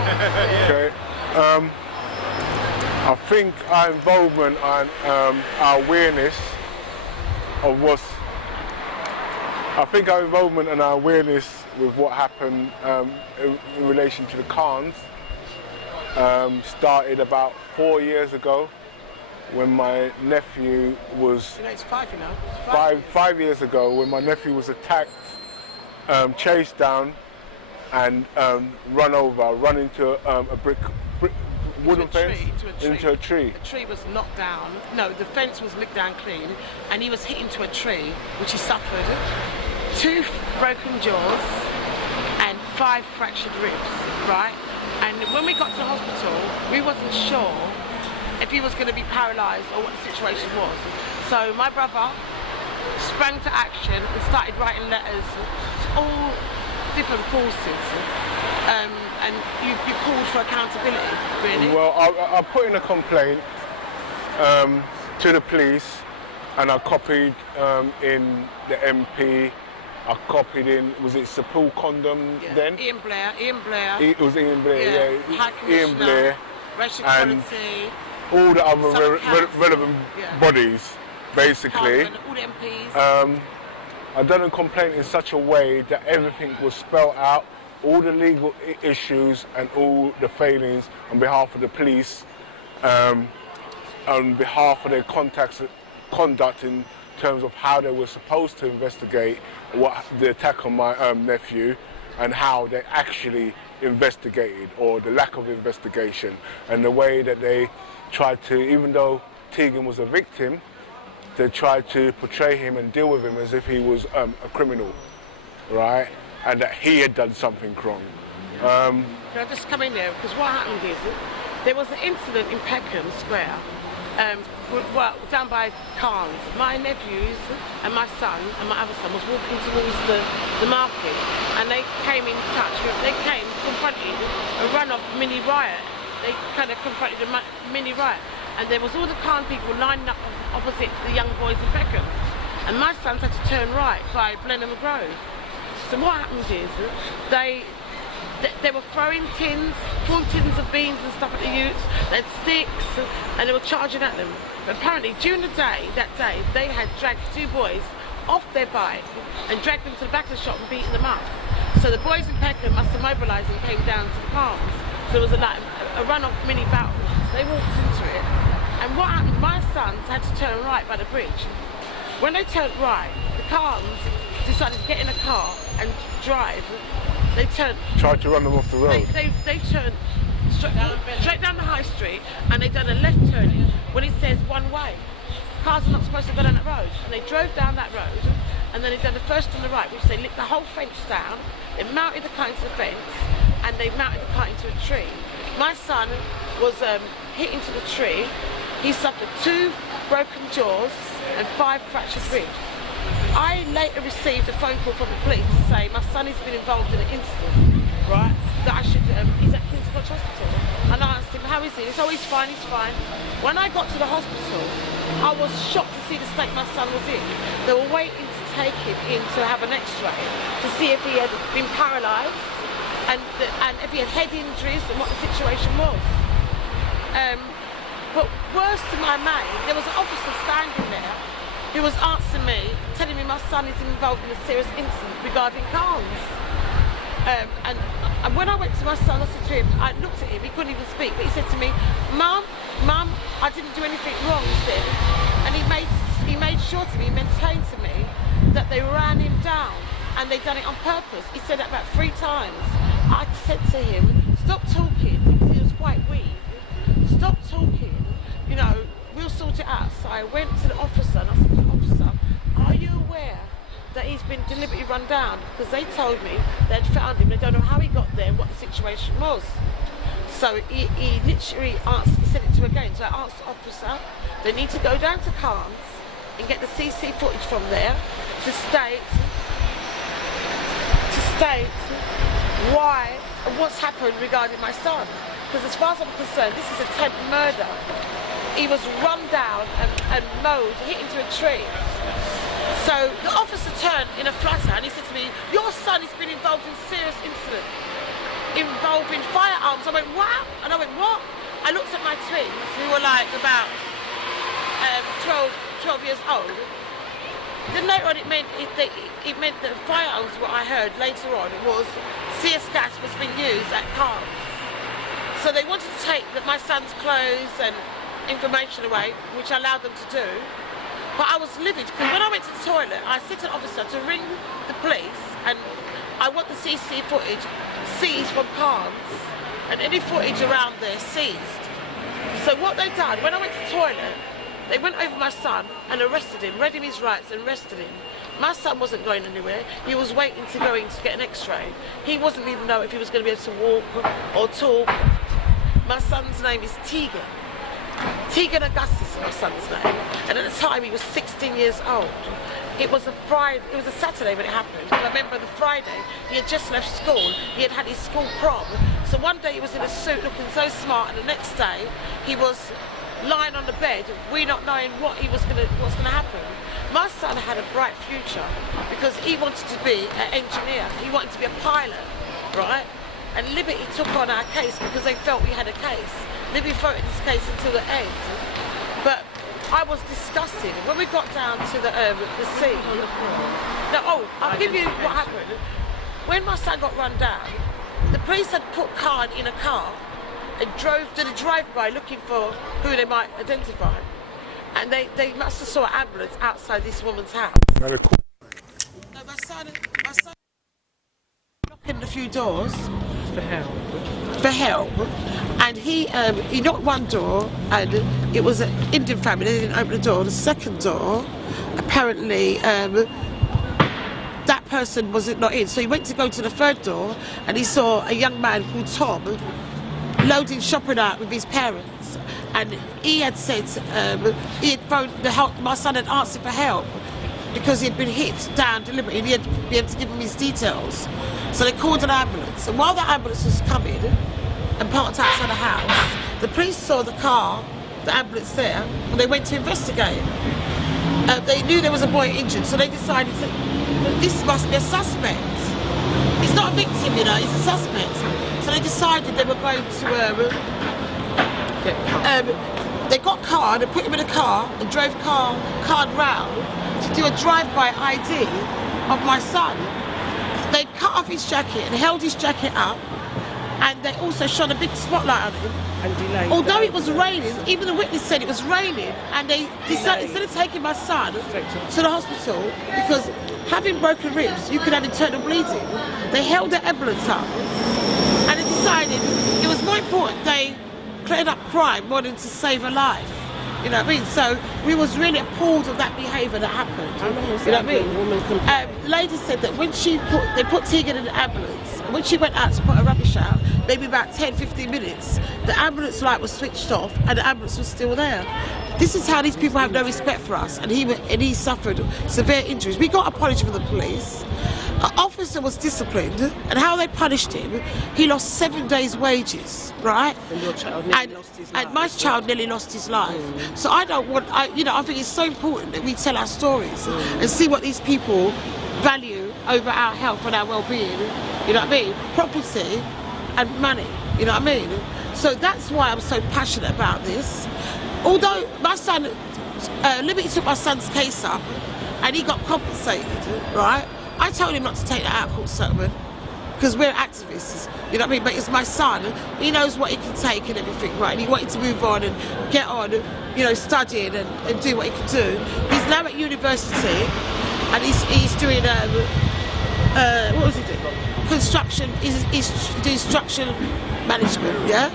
Okay. I think our involvement and our awareness of what's... I think our involvement and our awareness with what happened in relation to the Khans started about 4 years ago when my nephew was... You know, it's 5, you know. It's 5 years ago when my nephew was attacked, chased down and run into a wooden fence, into a tree. The tree was knocked down. No, the fence was licked down clean, and he was hit into a tree, which he suffered 2 broken jaws and 5 fractured ribs, right? And when we got to the hospital, we wasn't sure if he was going to be paralysed or what the situation was. So my brother sprang to action and started writing letters to all different forces. And you called for accountability, really? Well, I put in a complaint to the police, and I copied in the MP. I copied in, was it Sapul Condom then? Ian Blair. It was Ian Blair, yeah. High Ian Blair. Racial and Equality. all the other relevant bodies, basically. Parliament, all the MPs. I done a complaint in such a way that everything was spelled out, all the legal issues and all the failings on behalf of the police, on behalf of their conduct in terms of how they were supposed to investigate what the attack on my nephew and how they actually investigated, or the lack of investigation, and the way that they tried to, even though Tegan was a victim, they tried to portray him and deal with him as if he was a criminal, right? And that he had done something wrong. Can I just come in there? Because what happened is, there was an incident in Peckham Square, down by Khan's. My nephews and my son and my other son was walking towards the market, and they came in touch with, confronted a run-off mini riot. They kind of confronted a mini riot. And there was all the Khan people lining up opposite the young boys in Peckham. And my sons had to turn right by Blenheim Grove. So what happened is, they were throwing full tins of beans and stuff at the youths, they had sticks, and they were charging at them. But apparently during the day, they had dragged 2 boys off their bike and dragged them to the back of the shop and beaten them up. So the boys in Peckham must have mobilised and came down to the Khans. So there was a run-off mini battle. They walked into it, and what happened, my sons had to turn right by the bridge. When they turned right, the Khans decided to get in a car and drive. They tried to run them off the road. They turned straight down the high street, and they done a left turn when it says one way. Cars are not supposed to go down that road. And they drove down that road, and then they done the first on the right, which they licked the whole fence down. They mounted the car into the fence, and they mounted the car into a tree. My son was hit into the tree. He suffered 2 broken jaws and 5 fractured ribs. I later received a phone call from the police to say my son has been involved in an incident, right? That I should, he's at King's College Hospital. And I asked him, how is he? He said, oh, he's fine, he's fine. When I got to the hospital, I was shocked to see the state my son was in. They were waiting to take him in to have an x-ray to see if he had been paralysed and if he had head injuries and what the situation was. But worse to my mind, there was an officer standing there who was answering me, telling me my son is involved in a serious incident regarding Khans. And when I went to my son, I said to him, I looked at him, he couldn't even speak, but he said to me, Mum, I didn't do anything wrong, he said. And he made sure to me, he maintained to me, that they ran him down, and they done it on purpose. He said that about 3 times. I said to him, stop talking, because he was quite weak. Stop talking, you know, we'll sort it out. So I went to the officer and I said to the officer, are you aware that he's been deliberately run down? Because they told me they'd found him, they don't know how he got there and what the situation was. So he literally said it to again. So I asked the officer, they need to go down to Khan's and get the CC footage from there to state why and what's happened regarding my son. Because as far as I'm concerned, this is attempt murder. He was run down and mowed, hit into a tree. So the officer turned in a flutter and he said to me, your son has been involved in a serious incident. involving firearms. I went, wow, and I went, what? I looked at my twins, who were like about 12 years old. Then later on, it meant that firearms, what I heard later on, was CS gas was being used at cars. So they wanted to take my son's clothes and information away, which I allowed them to do. But I was livid, because when I went to the toilet, I said to the officer to ring the police, and I want the CC footage seized from cars, and any footage around there seized. So what they done, when I went to the toilet, they went over my son and arrested him, read him his rights and arrested him. My son wasn't going anywhere. He was waiting to go in to get an x-ray. He wasn't even know if he was going to be able to walk or talk. My son's name is Tegan. Tegan Augustus is my son's name. And at the time he was 16 years old. It was a Friday, it was a Saturday when it happened. I remember the Friday, he had just left school. He had had his school prom. So one day he was in a suit looking so smart, and the next day he was lying on the bed, we not knowing what's gonna happen. My son had a bright future because he wanted to be an engineer. He wanted to be a pilot, right? And Liberty took on our case because they felt we had a case. Liberty fought this case until the end. But I was disgusted when we got down to the scene. Now, I'll give you what happened. When my son got run down, the police had put Khan in a car and did a drive-by looking for who they might identify. And they must have saw an ambulance outside this woman's house. No, my son knocking a few doors for help. And he knocked one door, and it was an Indian family. They didn't open the door. The second door, apparently, that person was not in. So he went to go to the third door, and he saw a young man called Tom loading shopping out with his parents, and he had said he had phoned the help. My son had answered for help because he had been hit down deliberately, and he had to be able to give him his details. So they called an ambulance, and while the ambulance was coming and parked outside the house, the police saw the car, the ambulance there, and they went to investigate. They knew there was a boy injured, so they decided that this must be a suspect. He's not a victim, you know, he's a suspect. So they decided they were going to they got car, they put him in a car and drove car round to do a drive-by ID of my son. They cut off his jacket and held his jacket up, and they also shone a big spotlight on him. And delayed. Although it was raining, even the witness said it was raining, and they decided, instead of taking my son to the hospital, because having broken ribs, you could have internal bleeding, they held the ambulance up, and they decided it was more important they cleared up crime more than to save a life. You know what I mean? So we was really appalled of that behaviour that happened. How long was you know that what I mean? The lady said that when they put Tegan in the ambulance, and when she went out to put her rubbish out, maybe about 10-15 minutes, the ambulance light was switched off and the ambulance was still there. This is how these people have no respect for us, and he suffered severe injuries. We got an apology from the police. An officer was disciplined, and how they punished him, he lost 7 days' wages, right? And your child nearly lost his life. And my child nearly lost his life. So I don't want, I think it's so important that we tell our stories and see what these people value over our health and our well-being. You know what I mean? Property and money. You know what I mean? So that's why I'm so passionate about this. Although my son, Liberty took my son's case up and he got compensated, right? I told him not to take that out of court settlement because we're activists, you know what I mean? But it's my son, he knows what he can take and everything, right? And he wanted to move on and get on, you know, studying and do what he can do. He's now at university and he's doing, what was he doing? Construction, he's doing construction management, yeah?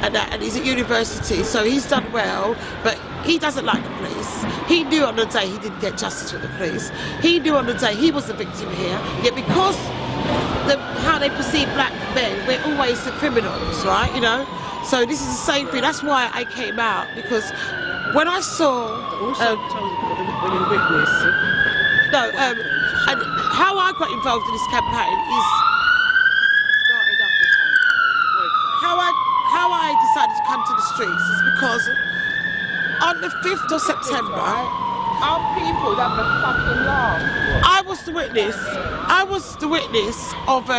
And he's at university, so he's done well, but he doesn't like the police. He knew on the day he didn't get justice with the police. He knew on the day he was the victim here, yet because how they perceive black men, we're always the criminals, right, you know? So this is the same thing, that's why I came out, because when I saw... Also told the willing witness. No, and how I got involved in this campaign is... Started up the campaign. How I decided to come to the streets is because on the 5th of September, Our people that were fucking laugh. I was the witness of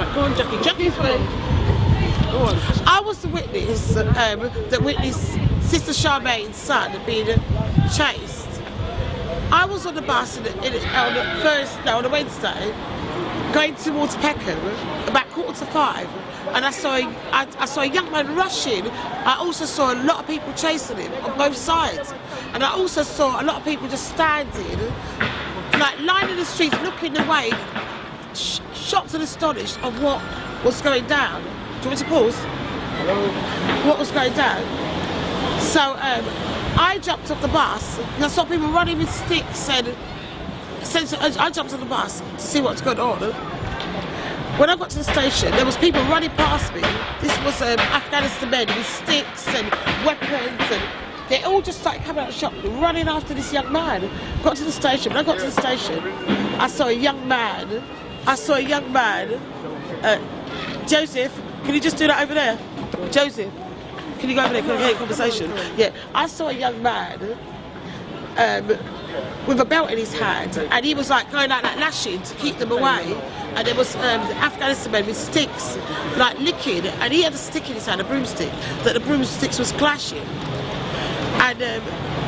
Right, go on, Jackie. Jackie's one. Go on. I was the witness that witnessed Sister Charmaine's son being chased. I was on the bus on the Wednesday, going towards Peckham about 4:45, and I saw a young man rushing. I also saw a lot of people chasing him on both sides, and I also saw a lot of people just standing, like lining the streets, looking away, shocked and astonished of what was going down. Do you want me to pause? Hello? What was going down? So I jumped off the bus and I saw people running with sticks, and I jumped on the bus to see what's going on. When I got to the station, there was people running past me. This was Afghanistan men with sticks and weapons, and they all just started coming out of the shop, running after this young man. Got to the station. When I got to the station, I saw a young man. Joseph, can you just do that over there? Joseph, can you go over there? Can I get a conversation? Yeah, I saw a young man with a belt in his hand, and he was like going like that, lashing to keep them away. And there was Afghanistan men with sticks, like licking, and he had a stick in his hand, a broomstick, that the broomsticks was clashing. And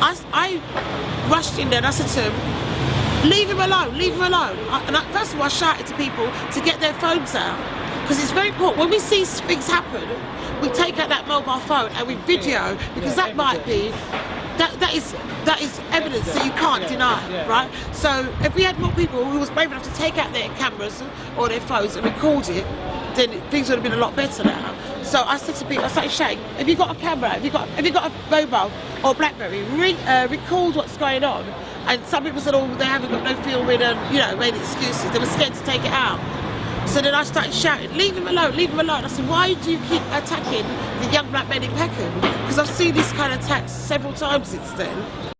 I rushed in there and I said to him, leave him alone, leave him alone. First of all, I shouted to people to get their phones out, because it's very important. When we see things happen, we take out that mobile phone and we video, because that might be, that is evidence that you can't deny, right? So if we had more people who was brave enough to take out their cameras or their phones and record it, then things would have been a lot better now. So I said to people, I started shouting, have you got a camera? Have you got a mobile or Blackberry? Record what's going on. And some people said, oh, they haven't got no filming, and made excuses. They were scared to take it out. So then I started shouting, leave him alone, leave him alone. I said, why do you keep attacking the young black men in Peckham? Because I've seen this kind of attacks several times since then.